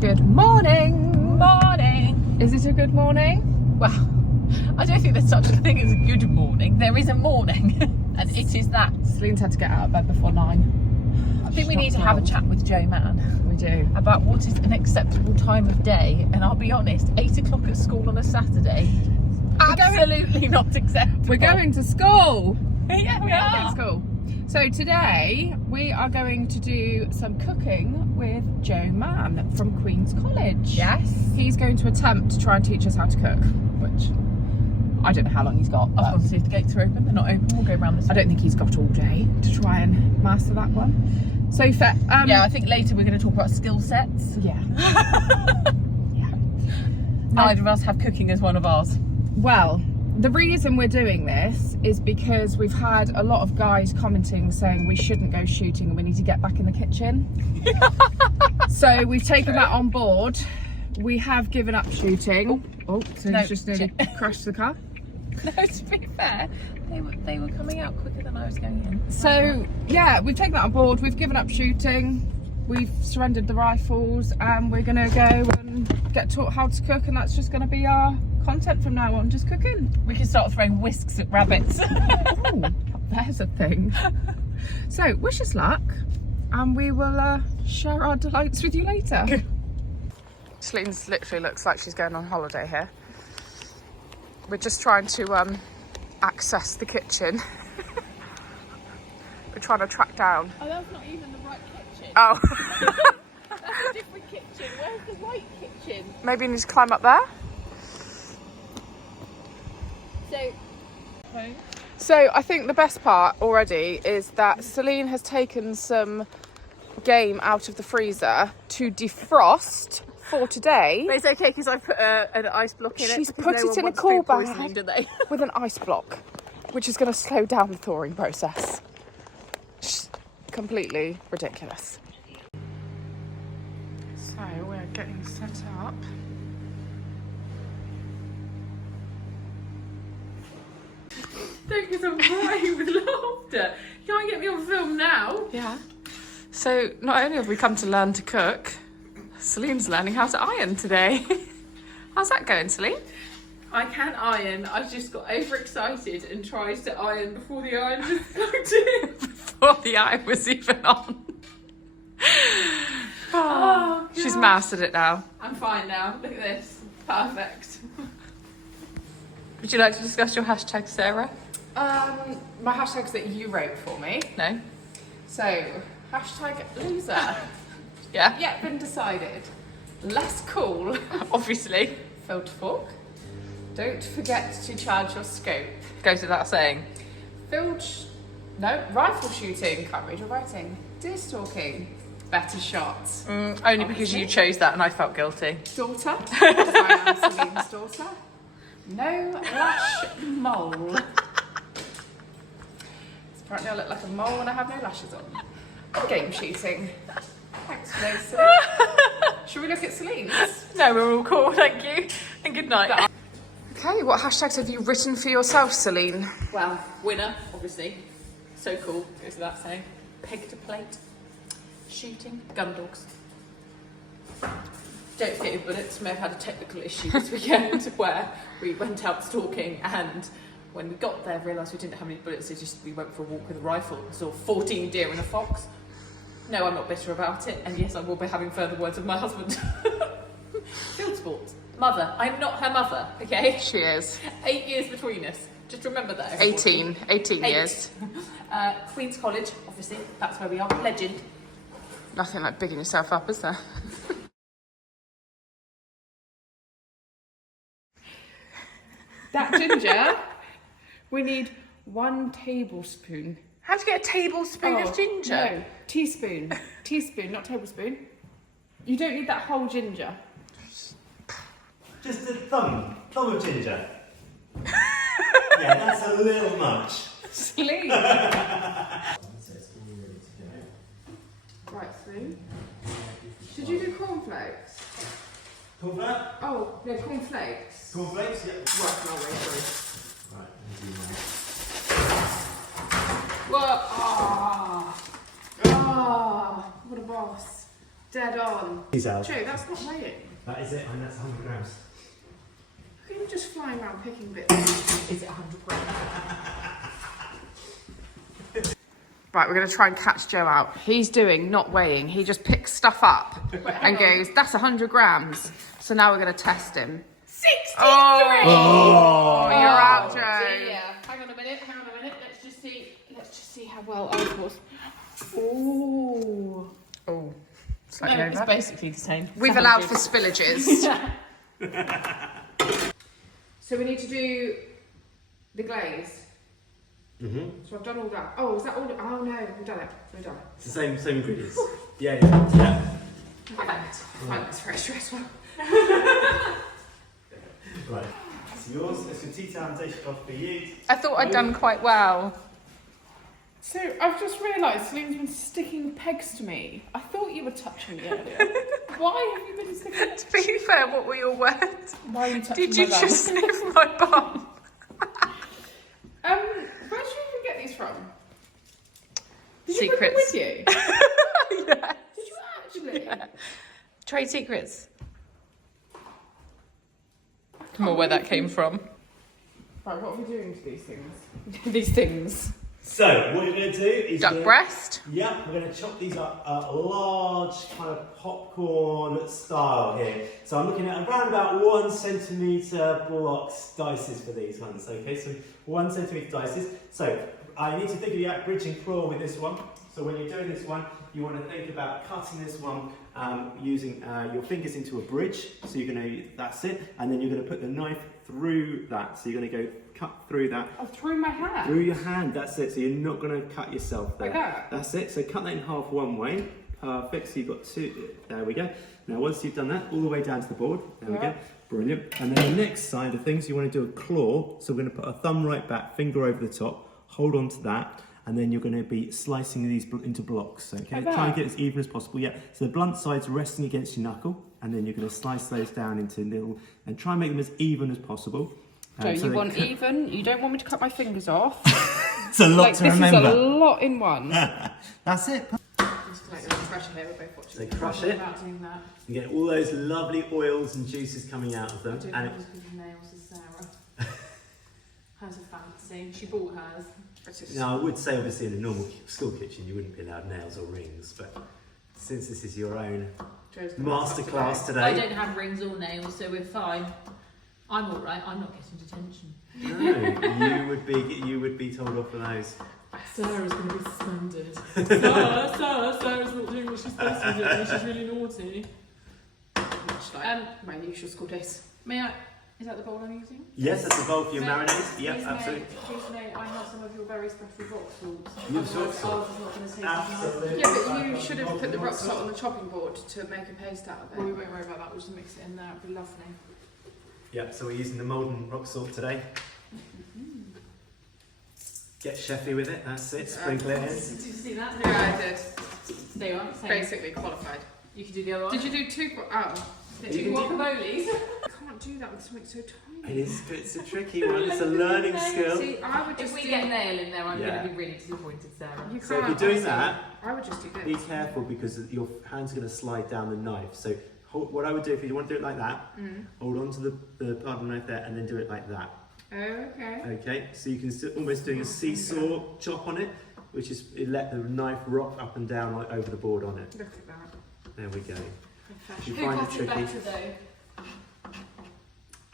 Good morning. Morning. Is it a good morning? Well, I don't think there's such a thing as a good morning. There is a morning, and it is that. Celine's had to get out of bed before 9. I think we need to have a chat with Joe Mann. We do. About what is an acceptable time of day. And I'll be honest, 8 o'clock at school on a Saturday, absolutely not acceptable. We're going to school. Yeah, we Going to are. school. So today we are going to do some cooking with Joe Mann from Queen's College. Yes. He's going to attempt to try and teach us how to cook, which I don't know how long he's got. I was going to see if the gates are open. They're not open. We'll go around this. I don't think he's got all day to try and master that one. So for yeah, I think later we're going to talk about skill sets. yeah. Neither of us have cooking as one of ours. Well, the reason we're doing this is because we've had a lot of guys commenting saying we shouldn't go shooting and we need to get back in the kitchen. So we've taken that on board. We have given up shooting. Oh, so No, he's just nearly crashed the car. No, to be fair, they were coming out quicker than I was going in. So yeah, we've taken that on board. We've given up shooting. We've surrendered the rifles and we're gonna go and get taught how to cook, and that's just gonna be our content from now on, just cooking. We can start throwing whisks at rabbits. Oh, there's a thing. So wish us luck and we will share our delights with you later. Celine's literally looks like she's going on holiday here. We're just trying to access the kitchen. We're trying to track down. Oh, that's not even the right kitchen. Oh. That's a different kitchen. Where's the right kitchen? Maybe you need to climb up there. So I think the best part already is that Celine has taken some game out of the freezer to defrost for today. But it's okay because I put an ice block in it. She's because put no it one in a wants cool food poisoning, bag do they? with an ice block, which is going to slow down the thawing process. Just completely ridiculous. So we're getting set up. Don't because I'm crying with laughter. You can't get me on film now. Yeah. So not only have we come to learn to cook, Celine's learning how to iron today. How's that going, Celine? I can iron. I've just got overexcited and tried to iron before the iron was plugged in. Before the iron was even on. Oh, She's God. mastered it now. I'm fine now. Look at this. Perfect. Would you like to discuss your hashtag, Sarah? My hashtag's that you wrote for me. No. So, hashtag loser. Yeah. Yet been decided. Less cool. Obviously. Filter fork. Don't forget to charge your scope. Goes without saying. Rifle shooting. Can't read your writing. Deer stalking. Better shots. Only because you chose that and I felt guilty. Daughter. Because I am Celine's daughter. No lash mole. Apparently I look like a mole when I have no lashes on. Game shooting. Thanks for those, Celine. Should we look at Celine's? No, we're all cool, thank you. And good night. Okay, what hashtags have you written for yourself, Celine? Well, winner, obviously. So cool, goes without saying. Peg to plate. Shooting. Gun dogs. Don't forget your bullets. May have had a technical issue this weekend where we went out stalking and when we got there realised we didn't have any bullets, so we went for a walk with a rifle and saw 14 deer and a fox. No, I'm not bitter about it, and yes, I will be having further words with my husband. Field sports. Mother. I'm not her mother, okay? She is. 8 years between us. Just remember that, everybody. 18 8. years. Queen's College, obviously, that's where we are. Legend. Nothing like bigging yourself up, is there? That ginger, we need 1 tablespoon. How'd you get a tablespoon of ginger? No, teaspoon. Teaspoon, not tablespoon. You don't need that whole ginger. Just a thumb of ginger. Yeah, that's a little much. Sleep. Right through. Did you do cornflakes? Cornflake? Oh, no, cornflakes. Cornflakes? Yep. Working our way through. Right, let me do mine. What? Ah, what a boss. Dead on. These out. Joe, that's not weighing. That is it, and that's 100 grams. How can you just flying around picking bits? Is it 100 grams? Right, we're going to try and catch Joe out. He's doing not weighing. He just picks stuff up and goes, that's 100 grams. So now we're going to test him. 63! Oh, you're out, Joe. Yeah. Hang on a minute. Let's just see how well I was. Oh. Oh, slightly over. It's basically the same. We've allowed for spillages. So we need to do the glaze. So I've done all that. Oh, is that all? Oh no, we've done it. It's the same ingredients. Yeah. Perfect. Fine, that's very stressful. Right. It's yours. It's your tea time taste off for you. I thought I'd done quite well. So I've just realised Celine's been sticking pegs to me. I thought you were touching me earlier. Why have you been sticking? To be fair, what were your words? Why are you touching Did you my just bum? sniff my bum? Where did you even get these from? Did Secrets. you bring them with you? Yeah. Did you actually? Yeah. Trade secrets. More where that came from. Right, what are we doing to these things? These things. So, what you're going to do is... Duck breast. Yep, we're going to chop these up large kind of popcorn style here. So I'm looking at around about 1 centimetre blocks dices for these ones, okay? So 1 centimetre dices. So I need to think about bridge and claw with this one. So when you're doing this one, you want to think about cutting this one using your fingers into a bridge. So you're going to, that's it. And then you're going to put the knife through that. So you're going to go cut through that. Oh, through my hand? Through your hand, that's it. So you're not going to cut yourself there. Like that? That's it. So cut that in half one way. Perfect. So you've got two. There we go. Now once you've done that, all the way down to the board. There we go. Brilliant. And then the next side of things, you want to do a claw. So we're going to put a thumb right back, finger over the top, hold on to that. And then you're going to be slicing these into blocks, okay? Try and get as even as possible, yeah. So the blunt side's resting against your knuckle, and then you're going to slice those down into little, and try and make them as even as possible. Joe, you want even? You don't want me to cut my fingers off? It's a lot to remember. This is a lot in one. That's it. Just like a pressure here, we're both watching. So crush it. About doing that. You get all those lovely oils and juices coming out of them. I do And have as good nails as Sarah. Hers are fancy. She bought hers. now I would say obviously in a normal school kitchen you wouldn't be allowed nails or rings, but since this is your own masterclass today. I don't have rings or nails, so we're fine. I'm all right. I'm not getting detention. No, you would be told off for those. Sarah's going to be suspended. Sarah's not doing what she's supposed to be doing. She's really naughty. Much like my usual school days. May I? Is that the bowl I'm using? Yes, that's the bowl for your So, marinade. Yep, please absolutely. Please may I have some of your very special rock salt. Your Otherwise, rock salt? ours is not going to taste Absolutely. Yeah, but you should have put the rock salt on the chopping board to make a paste out of Well, we it. won't worry about that. We'll just mix it in there. It'll be lovely. Yep, so we're using the Malden rock salt today. Get chefy with it, that's it, sprinkle it in. Did you see that? Yeah, I did. There you are. Same. Basically qualified. You can do the other one. Did you do two? Oh, Did you guacamoles? I can't do that with something so tiny. It's a tricky one, it's a learning skill. See, I would If just we do. get nail in there, I'm Yeah. going to be really disappointed, Sarah. You So if can't, you're doing honestly. that, I would just do be this. careful because your hand's going to slide down the knife. So what I would do if you want to do it like that, hold on to the part of the knife there and then do it like that. Oh, okay. Okay, so you can almost doing a seesaw chop on it, which is let the knife rock up and down over the board on it. Look at that. There we go. If you Who find got it it tricky, better though?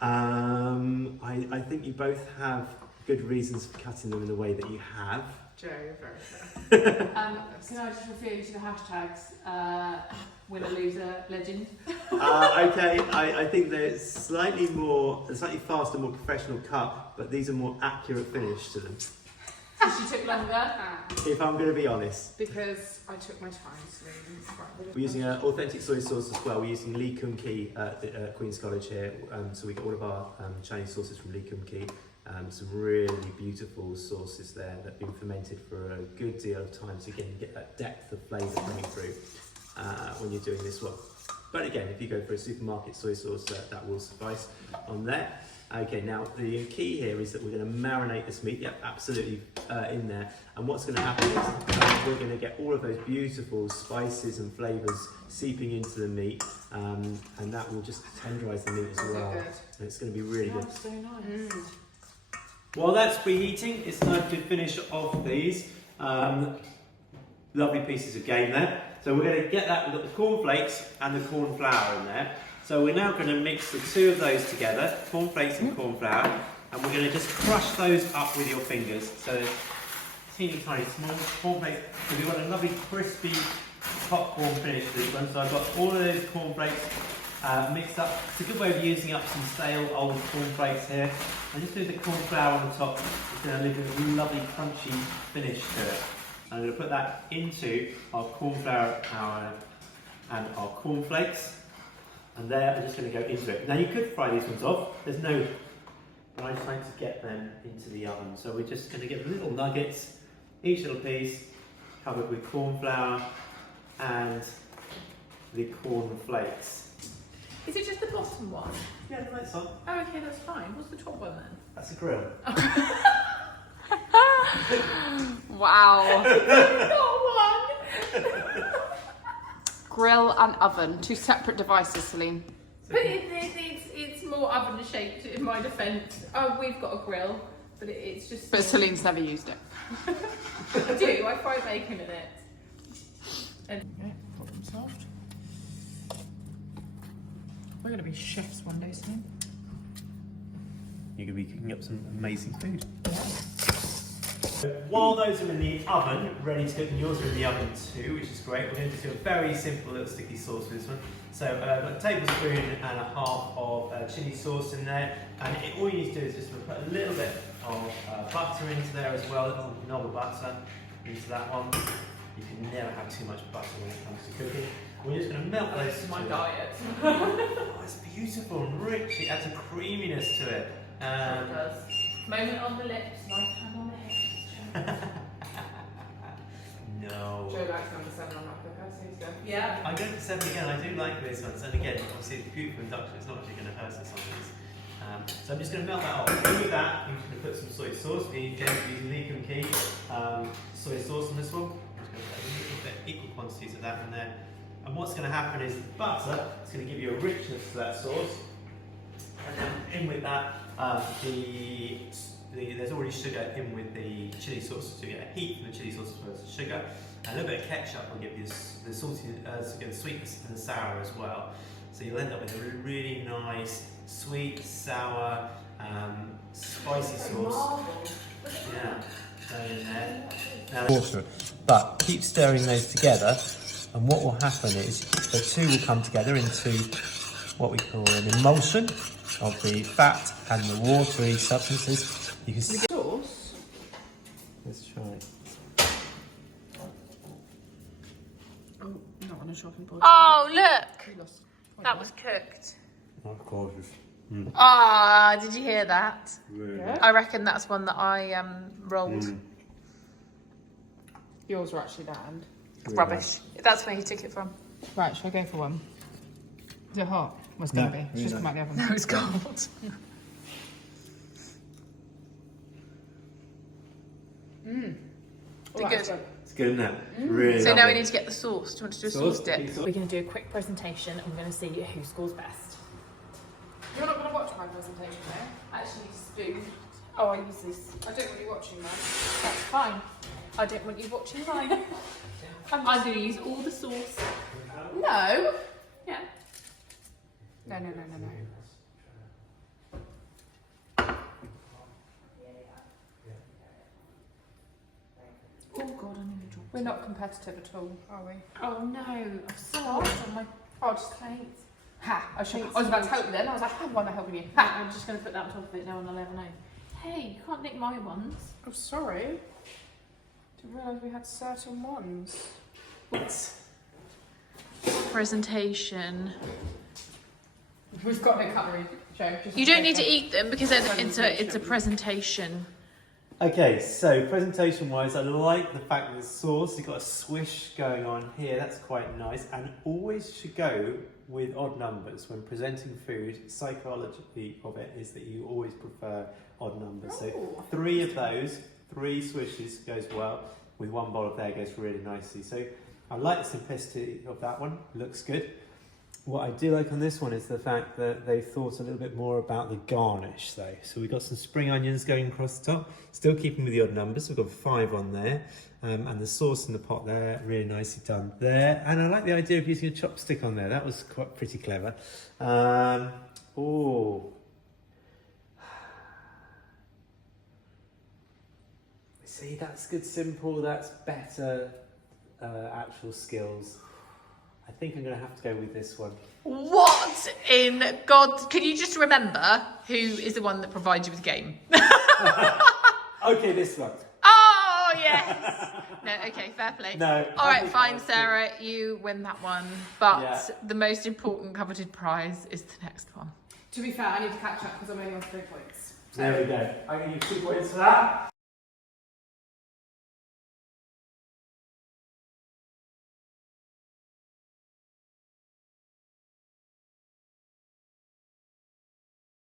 I think you both have good reasons for cutting them in the way that you have. Joe, you're very fair. Can I just refer you to the hashtags? Winner, loser, legend. Okay, I think they're slightly faster, more professional cut, but these are more accurate finish to them. So she took longer. If I'm going to be honest. Because I took my time, Celine. We're using an authentic soy sauce as well. We're using Lee Kum Kee at Queen's College here. So we get all of our Chinese sauces from Lee Kum Kee. Some really beautiful sauces there that have been fermented for a good deal of time. So again, you get that depth of flavour coming through when you're doing this one. But again, if you go for a supermarket soy sauce, that will suffice on there. Okay, now the key here is that we're going to marinate this meat. Yep, absolutely in there. And what's going to happen is we're going to get all of those beautiful spices and flavours seeping into the meat, and that will just tenderise the meat as well. And it's going to be really good. That's so nice. While that's preheating, it's time to finish off these lovely pieces of game there. So we're going to get that. We've got the cornflakes and the corn flour in there. So we're now going to mix the two of those together, cornflakes and corn flour, and we're going to just crush those up with your fingers. So teeny tiny small cornflakes. So we want a lovely crispy popcorn finish to this one. So I've got all of those cornflakes mixed up. It's a good way of using up some stale old cornflakes here. And just with the corn flour on the top, it's going to leave a lovely crunchy finish to it. I'm going to put that into our corn flour and our cornflakes. And there, I'm just going to go into it. Now you could fry these ones off, there's no, but I just like to get them into the oven. So we're just going to get little nuggets, each little piece covered with corn flour and the corn flakes. Is it just the bottom one? Yeah, that's on. Oh, okay, that's fine. What's the top one then? That's a grill. Wow. Not one! Grill and oven, two separate devices, Celine. But it's more oven shaped in my defence. Oh, we've got a grill, but it's just. But Celine's never used it. I do. I fry bacon in it. And Problem solved. We're going to be chefs one day, Celine. You're going to be cooking up some amazing food. While those are in the oven, ready to cook, and yours are in the oven too, which is great, we're going to do a very simple little sticky sauce for this one. So I've got a tablespoon and a half of chilli sauce in there, and all you need to do is just put a little bit of butter into there as well, novel butter into that one. You can never have too much butter when it comes to cooking. We're just going to melt those. this is my diet. Oh, it's beautiful and rich, it adds a creaminess to it. It does. Moment on the lips, nice hand on the hips. No. Joe likes number 7 on that cooker, so he's good. Yeah. I go for 7 again, I do like these ones, and again, obviously it's beautiful induction, it's not actually going to hurt us on these. So I'm just going to melt that off. With that, I'm just going to put some soy sauce. We're using Leakum Key soy sauce on this one. I'm just going to put a little bit, equal quantities of that in there. And what's going to happen is the butter is going to give you a richness to that sauce. And then in with that, there's already sugar in with the chili sauce, so you get a heat from the chili sauce as well as the sugar. And a little bit of ketchup will give you the salty, the sweetness and the sour as well. So you'll end up with a really nice, sweet, sour, spicy sauce. Yeah, go in there. Now, water, but keep stirring those together, and what will happen is the two will come together into what we call an emulsion of the fat and the watery substances. You can see Sauce? Let's try it. Oh, not on a chopping board. Oh, look! We lost point That there. was cooked. Of course. Ah, did you hear that? Yeah. I reckon that's one that I rolled. Yours are actually that end. Rubbish. That's where he took it from. Right, shall I go for one? Is it hot? Well, it's going to No, be. It's just come out the oven. No, it's cold. All right, good. so- It's good, isn't it? Really So now we lovely. need to get the sauce. Do you want to do a sauce dip? We're going to do a quick presentation and we're going to see who scores best. You're not going to watch my presentation, though? Actually, spoon. Oh, I use this. I don't want you watching mine. That's fine. I don't want you watching mine. I'm going to use all the sauce. No. Yeah. No. Oh God, I nearly dropped. We're not competitive at all, are we? Oh no, I'm so hard on my Oh, just plate. ha. I was about to help you then. I was like, why am I helping you? Ha. I'm just going to put that on top of it now on 11. Hey, you can't nick my ones. Oh, sorry. Didn't realise we had certain ones. Presentation. We've got no cutlery, Joe. You don't need to eat them because then it's a presentation. Okay, so presentation-wise, I like the fact that the sauce, you've got a swish going on here. That's quite nice, and always should go with odd numbers when presenting food. Psychology of it is that you always prefer odd numbers. So 3 of those, 3 swishes goes well with 1 bowl of there, goes really nicely. So I like the simplicity of that one. Looks good. What I do like on this one is the fact that they thought a little bit more about the garnish though. So we've got some spring onions going across the top, still keeping with the odd numbers. We've got 5 on there, and the sauce in the pot there, really nicely done there. And I like the idea of using a chopstick on there. That was quite pretty clever. Oh. See, that's good simple, that's better actual skills. I think I'm going to have to go with this one. What in God? Can you just remember who is the one that provides you with the game? Okay, this one. Oh, yes. No, okay, fair play. No. All right, fine, Sarah, you win that one. But the most important coveted prize is the next one. To be fair, I need to catch up because I'm only on 3 points. There we go. I'm going to give you 2 points for that.